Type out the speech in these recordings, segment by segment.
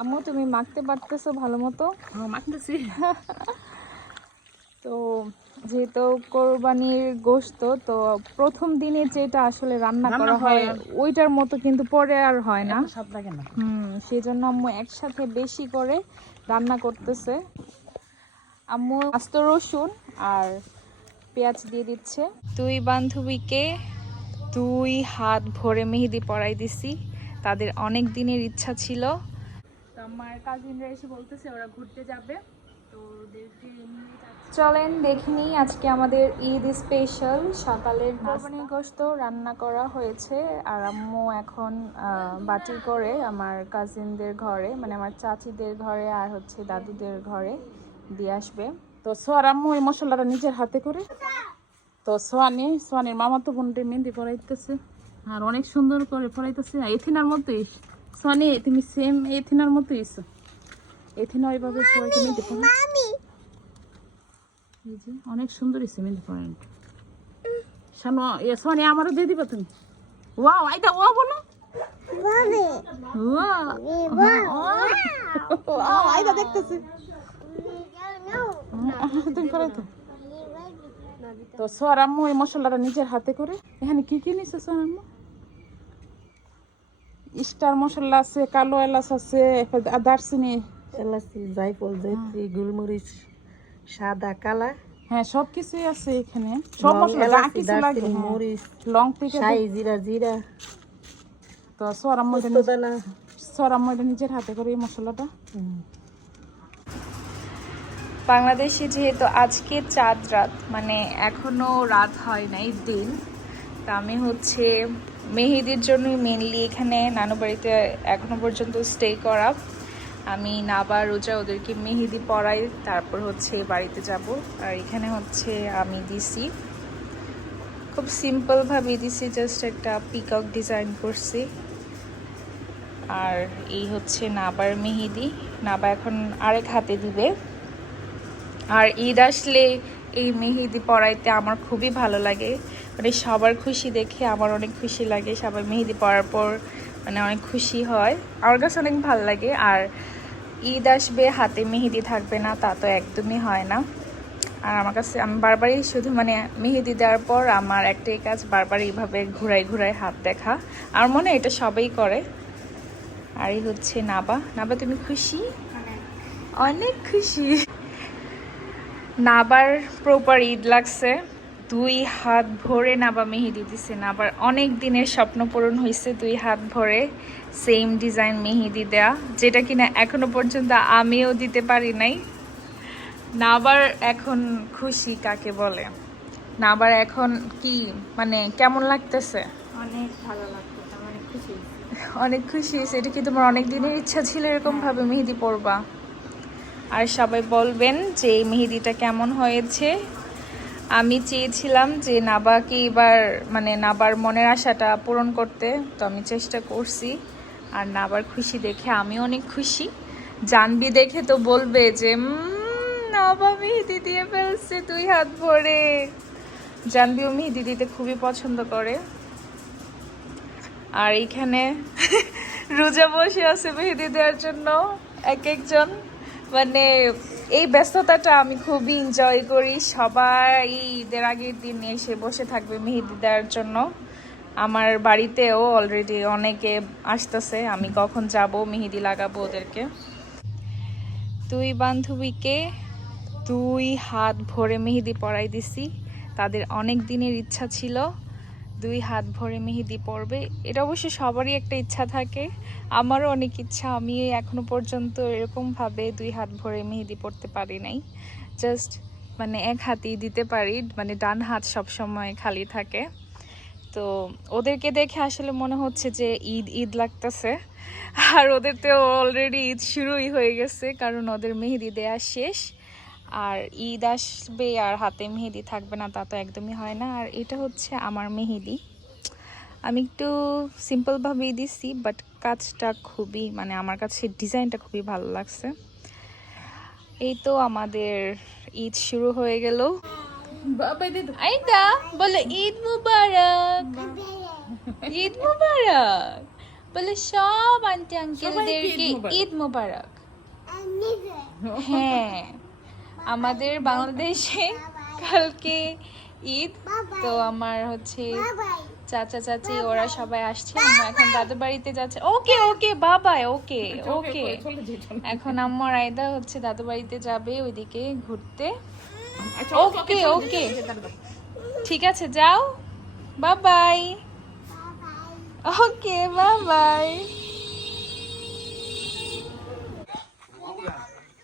আম্মু তুমি মাখতে পারতেছো ভালো মতো? হ্যাঁ মাখতেছি। তো যেহেতু কোরবানির গোশত তো প্রথম দিনে যেটা আসলে রান্না করা হয়। ওইটার মতো কিন্তু পরে আর হয় না। হুম সেই জন্য আম্মু একসাথে বেশি করে রান্না করতেছে। আম্মু আস্ত রসুন আর পেঁয়াজ দিয়ে দিচ্ছে। দুই বান্ধবীকে দুই হাত ভরে মেহেদি পরাই দিছি। তাদের অনেক দিনের ইচ্ছা ছিল। আমার কাজিনরা এসে বলতেছে ওরা ঘুরতে যাবে। চলেন দেখিনি আজকে আমাদের ঈদ স্পেশাল সকালের কোরবানির গোশত রান্না করা হয়েছে। আর আম্মু এখন বাটি করে আমার কাজিনদের ঘরে মানে আমার চাচিদের ঘরে আর হচ্ছে দাদুদের ঘরে দিয়ে আসবে। তো সোয়ার আম্মু এই মশলাটা নিজের হাতে করে। তো সোয়ানি সোয়ানির মামা তো বোনটি মেহেন্দি পরাইতেছে। আর অনেক সুন্দর করে পরাইতেছে। এথিনার মতোই সোয়ানি তুমি সেম এথিনার মতোই এসো এথিনা ওইভাবে সবাইকে মেহেন্দি এই যে অনেক সুন্দর এসে মেহেন্দি পরাইটা শানো এ সোয়ানি আমারও দিয়ে দিবা তুমি। ওয়াও আইটা ও বলো। তো। সোয়ার এই মশলাটা নিজের হাতে করে। এখানে কি কি নিছে সোয়ার আম্মু? স্টার মশলা আছে কালো এলাচ আছে দারচিনি। এলাচি জায়ফল জয়ত্রী গোলমরিচ সাদা কালা। হ্যাঁ সব কিছুই আছে এখানে। সব মশলা যা কিছু লাগে হ্যাঁ। মরিচ লং থেকে জিরা জিরা। তো দানা সোয়ার আম্মু এটা নিজের হাতে করে এই মশলাটা। বাংলাদেশে যেহেতু আজকে চাঁদ রাত মানে এখনও রাত হয় নাই দিন তা আমি হচ্ছে মেহেদির জন্যই মেনলি এখানে নানু বাড়িতে এখনও পর্যন্ত স্টে করা। আমি, নাবা, রোজা ওদেরকে মেহেদি পরাই, তারপর হচ্ছে বাড়িতে যাব। আর এখানে হচ্ছে আমি দিছি। খুব সিম্পলভাবে দিছি জাস্ট একটা পিকক ডিজাইন করছি। আর এই হচ্ছে নাবার মেহেদি। নাবা এখন আরেক হাতে দিবে। আর ঈদ আসলে এই মেহেদি পরাইতে আমার খুবই ভালো লাগে। মানে সবার খুশি দেখে আমার অনেক খুশি লাগে সবাই মেহেদি পরার পর মানে অনেক খুশি হয়। আমার কাছে অনেক ভালো লাগে আর ঈদ আসবে হাতে মেহেদি থাকবে না তা তো একদমই হয় না। আর আমার কাছে আমি বারবারই শুধু মানে মেহেদি দেওয়ার পর আমার একটাই কাজ বারবার এইভাবে ঘুরাই ঘুরাই হাত দেখা। আর মনে এটা সবাই করে। আর এই হচ্ছে নাবা। নাবা তুমি খুশি? অনেক খুশি। নাবার প্রপার ঈদ লাগছে। দুই হাত ভরে নাবা মেহেদি দিছে। নাবার অনেক দিনের স্বপ্ন পূরণ হয়েছে দুই হাত ভরে। সেম ডিজাইন মেহেদি দেয়া যেটা কিনা এখনও পর্যন্ত আমিও দিতে পারি নাই। নাবার এখন খুশি কাকে বলে? নাবার এখন কি মানে কেমন লাগতেছে? অনেক ভালো লাগতো অনেক খুশি অনেক খুশি হয়েছে এটা কি তোমার অনেক দিনের ইচ্ছা ছিল এরকম ভাবে মেহেদি পরবা? আর সবাই বলবেন যে এই মেহেদিটা কেমন হয়েছে। আমি চেয়েছিলাম যে নাবাকে এবার মানে নাবার মনের আশাটা পূরণ করতে তো আমি চেষ্টা করছি। আর নাবার খুশি দেখে আমি অনেক খুশি। জানবি দেখে তো বলবে যে "উম, নাবা মেহেদি দিয়ে ফেলছে দুই হাত ভরে। জানবিও মেহেদি দিতে খুবই পছন্দ করে। আর এইখানে রোজা বসে আছে মেহেদি দেওয়ার জন্য এক একজন। মানে এই ব্যস্ততাটা আমি খুবই এনজয় করি। সবাই ঈদের আগের দিন এসে বসে থাকবে মেহেদি দেওয়ার জন্য। আমার বাড়িতেও অলরেডি অনেকে আসতেছে, আমি কখন যাব, মেহেদি লাগাবো ওদেরকে। দুই বান্ধবীকে দুই হাত ভরে মেহেদি পরাই দিছি। তাদের অনেক দিনের ইচ্ছা ছিল দুই হাত ভরে মেহেদি পরবে, এটা অবশ্য সবারই একটা ইচ্ছা থাকে। আমারও অনেক ইচ্ছা, আমি এখনও পর্যন্ত এরকমভাবে দুই হাত ভরে মেহেদি পড়তে পারি নাই। জাস্ট মানে এক হাতেই দিতে পারি মানে ডান হাত সব সময় খালি থাকে। তো ওদেরকে দেখে আসলে মনে হচ্ছে যে ঈদ ঈদ লাগতেছে। আর ওদের তো অলরেডি ঈদ শুরুই হয়ে গেছে, কারণ ওদের মেহেদি দেয়া শেষ। আর ঈদ আসবে আর হাতে মেহেদি থাকবে না তা তো একদমই হয় না। আর এটা হচ্ছে আমার মেহেদি। আমি একটু সিম্পলভাবেই দিছি বাট কাজটা খুবই মানে আমার কাছে ডিজাইনটা খুবই ভালো লাগছে। এই তো আমাদের ঈদ শুরু হয়ে গেল। বলে ঈদ মুবারক। ঈদ মুবারক। বলে সব আন্টি আঙ্কেলদেরকে ঈদ মোবারক। ঈদ মোবারক। হ্যাঁ। আমাদের বাংলাদেশে কালকে ঈদ তো আমার হচ্ছে চাচা চাচি ওরা সবাই আসছে আম্মু এখন দাদু বাড়িতে যাচ্ছে। ওকে ওকে বাবাই ওকে ওকে। এখন আমার আয়দা হচ্ছে দাদু বাড়িতে যাবে ওইদিকে ঘুরতে। আচ্ছা ওকে ওকে। ঠিক আছে যাও। বাবাই। ওকে বাবাই।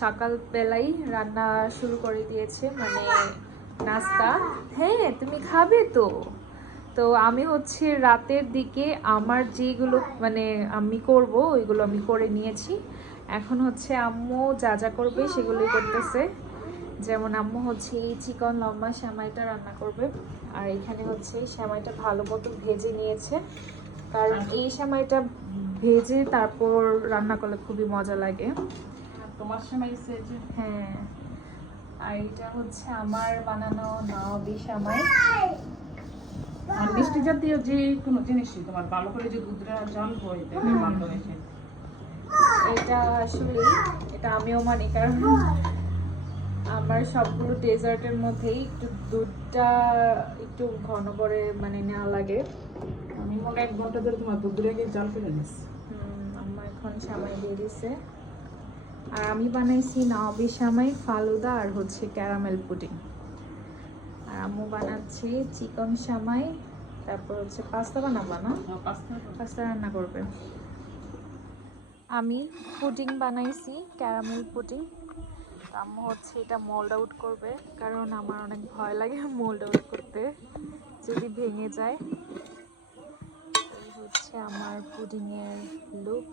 সকালবেলাই রান্না শুরু করে দিয়েছে মানে নাস্তা। হ্যাঁ তুমি খাবে তো। তো আমি হচ্ছে রাতের দিকে আমার যেগুলো মানে আমি করব, ওইগুলো আমি করে নিয়েছি। এখন হচ্ছে আম্মু যা যা করবে সেগুলোই করতেছে। যেমন আম্মু হচ্ছে এই চিকন লম্বা শ্যামাইটা রান্না করবে, আর এখানে হচ্ছে শ্যামাইটা ভালো মতো ভেজে নিয়েছে। কারণ এই সময়টা ভেজে তারপর রান্না করলে খুবই মজা লাগে। তোমার সময় হচ্ছে যে হ্যাঁ। আর এটা হচ্ছে আমার বানানো নবি সামাই আর মিষ্টি জাতীয় যে কোনো জিনিসই তোমার ভালো করে যে দুধটা জল বই দেবে ভালো হয়েছে এটা আসলে এটা আমিও মানি কারণ আমার সবগুলো ডেজার্টের মধ্যেই একটু দুধটা একটু ঘন করে মানে নেওয়া লাগে। আমি মনে এক ঘণ্টা ধরে তোমার দুধ রেখে জল ফেলে হুম, আম্মা এখন সামাই দিয়ে দিছে আর আমি বানাইছি নবি সামাই ফালুদা আর হচ্ছে ক্যারামেল পুডিং। আর আম্মু বানাচ্ছে চিকন সামাই তারপর হচ্ছে পাস্তা বানাবা না? পাস্তা পাস্তা রান্না করবে। আমি পুডিং বানাইছি ক্যারামেল পুডিং। আম্মু হচ্ছে এটা মোল্ড আউট করবে কারণ আমার অনেক ভয় লাগে মোল্ড আউট করতে যদি ভেঙে যায়। এই হচ্ছে আমার পুডিংয়ের লুক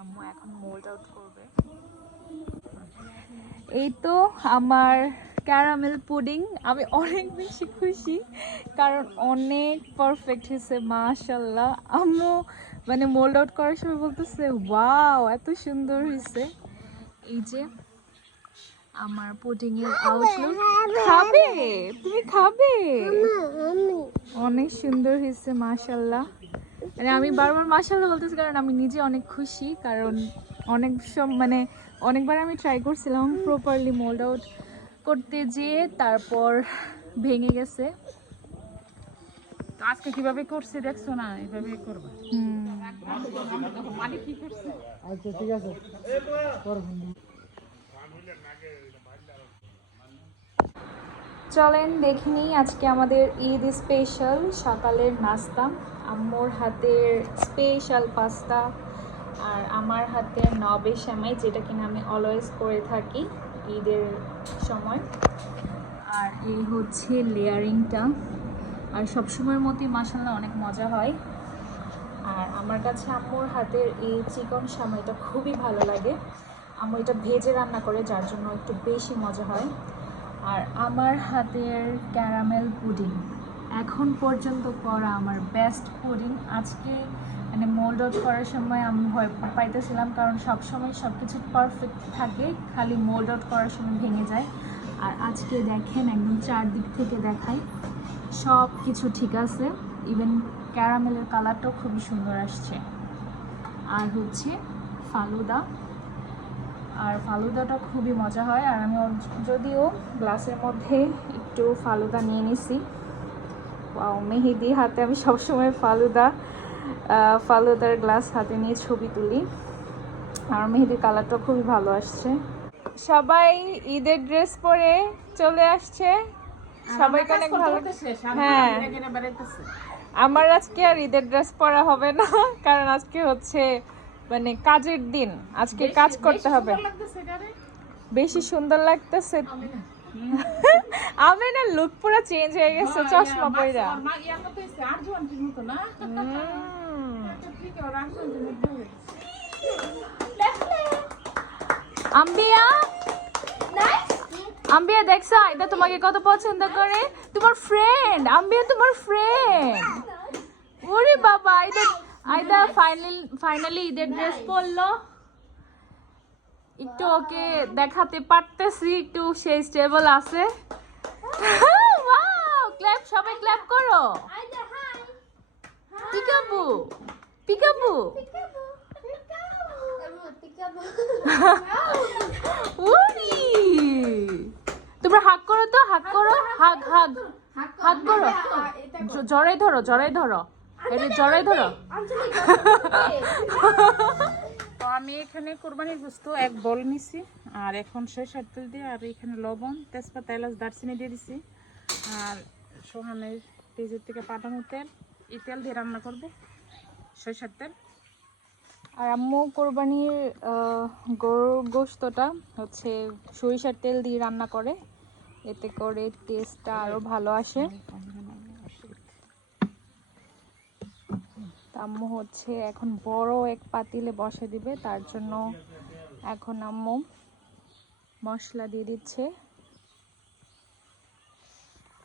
আম্মু এখন মোল্ড আউট করবে। এই তো আমার ক্যারামেল পুডিং। আমি অনেক বেশি খুশি, কারণ অনেক পারফেক্ট হয়েছে মাশাল্লাহ আম্মু মানে মোল্ড আউট করার সময় বলতেছে ওয়াও এত সুন্দর হয়েছে। এই যে আমার পুডিং এর খাবে? তুমি খাবে? অনেক সুন্দর হয়েছে মাশাল্লাহ মানে আমি বারবার মাশাল্লাহ বলতেছি, কারণ আমি নিজে অনেক খুশি, কারণ অনেক সব মানে অনেকবার আমি ট্রাই করছিলাম প্রপারলি মোল্ড আউট করতে যেয়ে তারপর ভেঙে গেছে। আজকে কীভাবে করছে দেখছ না? এভাবে করবা? আচ্ছা ঠিক আছে চলেন দেখে নিই আজকে আমাদের ঈদ স্পেশাল সকালের নাস্তা। আম্মুর হাতের স্পেশাল পাস্তা। আর আমার হাতের নবে সেমাই, যেটা কিনা আমি অলওয়েজ করে থাকি ঈদের সময়। আর এই হচ্ছে লেয়ারিংটা। আর সবসময়ের মতোই মাসাল্লাহ অনেক মজা হয়। আর আমার কাছে আম্মুর হাতের এই চিকন সামাইটা খুবই ভালো লাগে। আম্মু এটা ভেজে রান্না করে, যার জন্য একটু বেশি মজা হয়। আর আমার হাতের ক্যারামেল পুডিং। এখন পর্যন্ত করা আমার বেস্ট পুডিং। আজকে মানে মোল্ড আউট করার সময় আমি ভয় পাইতেছিলাম, কারণ সব সময় সব কিছু পারফেক্ট থাকে, খালি মোল্ড আউট করার সময় ভেঙে যায়। আর আজকে দেখেন একদম চারদিক থেকে দেখাই সব কিছু ঠিক আছে ইভেন ক্যারামেলের কালারটাও খুবই সুন্দর আসছে। আর হচ্ছে ফালুদা, আর ফালুদাটা খুবই মজা হয়, আর আমি যদিও গ্লাসের মধ্যে একটু ফালুদা নিয়ে নিছি। মেহেদি হাতে আমি সবসময় ফালুদা ফালুদার গ্লাস হাতে নিয়ে ছবি তুলি। আর মেহেদির কালারটা খুবই ভালো আসছে। সবাই ঈদের ড্রেস পরে চলে আসছে। সবাইকে অনেক ভালো হ্যাঁ। আমার আজকে আর ঈদের ড্রেস পরা হবে না কারণ আজকে হচ্ছে মানে কাজের দিন। আজকে কাজ করতে হবে। বেশি সুন্দর লাগতেছে। আমি না লুক পুরো চেঞ্জ হয়ে গেছে চশমা পইরা। আম্বিয়া? আম্বিয়া দেখছা? এটা তোমাকে কত পছন্দ করে? তোমার ফ্রেন্ড আম্বিয়া তোমার ফ্রেন্ড ওরে বাবা এটা আইদা ফাইনাল ফাইনালি ঈদের ড্রেস পরলো। একটু ওকে দেখাতে পারতেছি একটু সেই স্টেবল আছে। ক্ল্যাপ সবাই ক্ল্যাপ করো। পিকাবু পিকাবু তোমরা হাক করো তো হাক করো হাক হাক হাক করো। জড়াই ধরো জড়াই ধরো। এটা জড়াই ধরো। এখানে কোরবানির গোস্ত এক বল নিছি, আর এখন সরিষার তেল দিয়ে, আর এখানে লবণ, তেজপাতা, এলাচ, দারচিনি দিয়ে দিছি। আর সোহানের পেজের থেকে পাঠানো তেল, এই তেল দিয়ে রান্না করব সরিষার তেল। আর আম্মু কোরবানির গরুর গোস্তটা হচ্ছে সরিষার তেল দিয়ে রান্না করে, এতে করে টেস্টটা আরও ভালো আসে তা আম্মু হচ্ছে এখন বড় এক পাতিলে বসে দিবে, তার জন্য এখন আম্মু মশলা দিয়ে দিচ্ছে।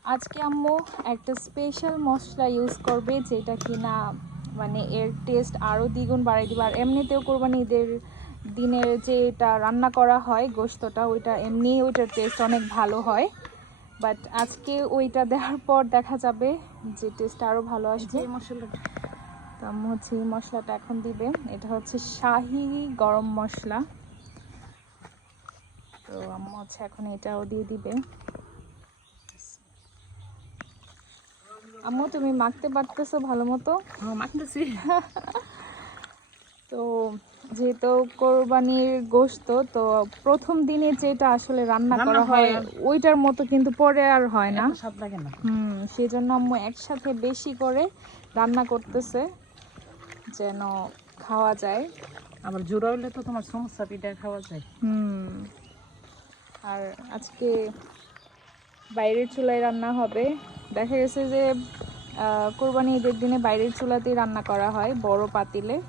আজকে আম্মু একটা স্পেশাল মশলা ইউজ করবে, যেটা কিনা মানে এর টেস্ট আরও দ্বিগুণ বাড়িয়ে দিবে। আর এমনিতেও কোরবানি ঈদের দিনের যে এটা রান্না করা হয় গোস্তটা ওইটা এমনি ওইটার টেস্ট অনেক ভালো হয়। বাট আজকে ওইটা দেওয়ার পর দেখা যাবে যে টেস্ট আরও ভালো আসবে। মশলাটা। তো আম্মু হচ্ছে এই মশলাটা এখন দিবে। এটা হচ্ছে শাহি গরম মশলা। তো আম্মু হচ্ছে এখন এটাও দিয়ে দিবে। আম্মু তুমি মাখতে পারতেছো ভালো মতো? হ্যাঁ মাখতেছি। তো যেহেতু কোরবানির গোশত তো প্রথম দিনে যেটা আসলে রান্না করা হয়। ওইটার মতো কিন্তু পরে আর হয় না। হুম সেই জন্য আম্মু একসাথে বেশি করে রান্না করতেছে। যেন খাওয়া যায়। আবার জোড়া হইলে তো তোমার সমস্যা পিঠা খাওয়া যায়। হুম। আর আজকে বাইরের চুলায় রান্না হবে। দেখা গেছে যে কোরবানি ঈদের দিনে বাইরের চুলাতেই রান্না করা হয় বড় পাতিলে।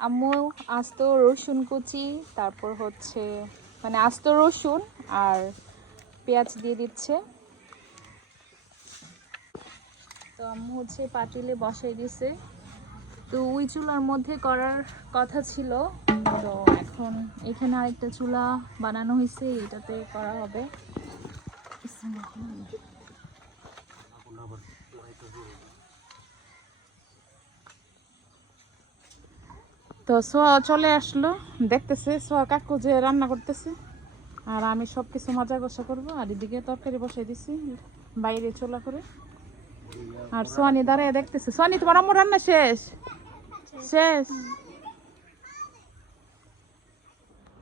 আম্মু আস্ত রসুন কুচি তারপর হচ্ছে মানে আস্ত রসুন আর পেঁয়াজ দিয়ে দিচ্ছে। তো আম্মু হচ্ছে পাতিলে বসাই দিছে। তো ওই চুলার মধ্যে করার কথা ছিল। তো এখন এখানে আরেকটা চুলা বানানো হয়েছে, এটাতে করা হবে। তো সোয়া চলে আসলো, দেখতেছে সোয়া কাকু যে রান্না করতেছে। আর আমি সব কিছু মজা কষা করব, আর এদিকে তরকারি বসাই দিছি, বাইরে চোলা করে। আর সোয়ানি দাঁড়ায় দেখতেছে। সোয়ানি, তোমার আম্মু রান্না শেষ? শেষ?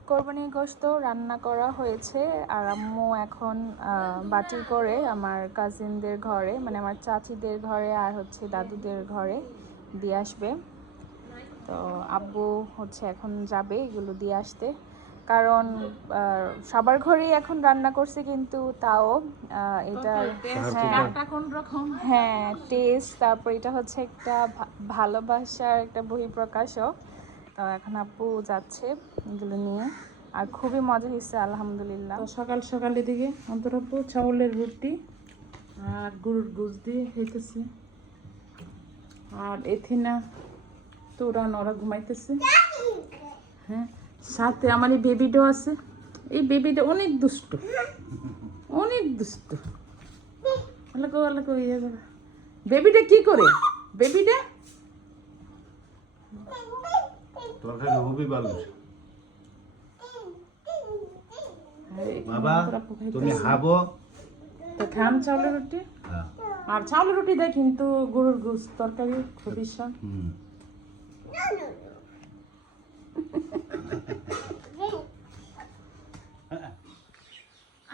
কোরবানির গোশত রান্না করা হয়েছে আর আম্মু এখন বাটি করে আমার কাজিনদের ঘরে মানে আমার চাচিদের ঘরে আর হচ্ছে দাদুদের ঘরে দিয়ে আসবে। তো আব্বু হচ্ছে এখন যাবে এগুলো দিয়ে আসতে। কারণ সবার ঘরেই এখন রান্না করছে কিন্তু তাও এটা হ্যাঁ। রকম? হ্যাঁ টেস্ট তারপর এটা হচ্ছে একটা ভা- ভালোবাসার একটা বহিঃপ্রকাশও তো এখন আপু যাচ্ছে এগুলো নিয়ে। আর খুবই মজা হয়েছে আলহামদুলিল্লাহ। তো সকাল সকাল এদিকে অন্তরপ্প চাউলের রুটি আর গরুর গোস দিয়ে খাইতেছি আর এথিনা তো ওরা ওরা ঘুমাইতেছে। হ্যাঁ সাথে আমার এই বেবিটাও আছে। এই বেবিটা অনেক দুষ্ট। অনেক দুষ্ট। আল্লাহ কো আল্লাহ ইয়ে করে। বেবিটা কি করে? বেবিটা বাবা তুমি হাবো তো খান চাউলের রুটি? হ্যাঁ। আর চাউলের রুটি দেয় কিন্তু গরুর গোস তরকারি খুবই হুম।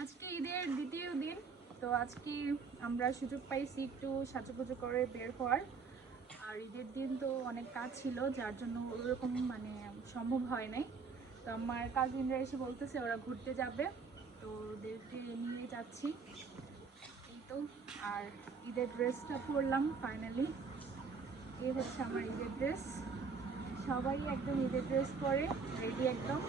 আজকে ঈদের দ্বিতীয় দিন, তো আজকে আমরা সুযোগ পাইছি একটু সাজুগুজু করে বের হওয়ার। আর ঈদের দিন তো অনেক কাজ ছিল, যার জন্য ওরকম মানে সম্ভব হয় নাই। তো আমার কাজিনরা এসে বলতেছে, ওরা ঘুরতে যাবে। তো ওদেরকে নিয়ে যাচ্ছি। এই তো, আর ঈদের ড্রেসটা পরলাম ফাইনালি এই হচ্ছে আমার ঈদের ড্রেস সবাই একদম ঈদের ড্রেস পরে রেডি একদম।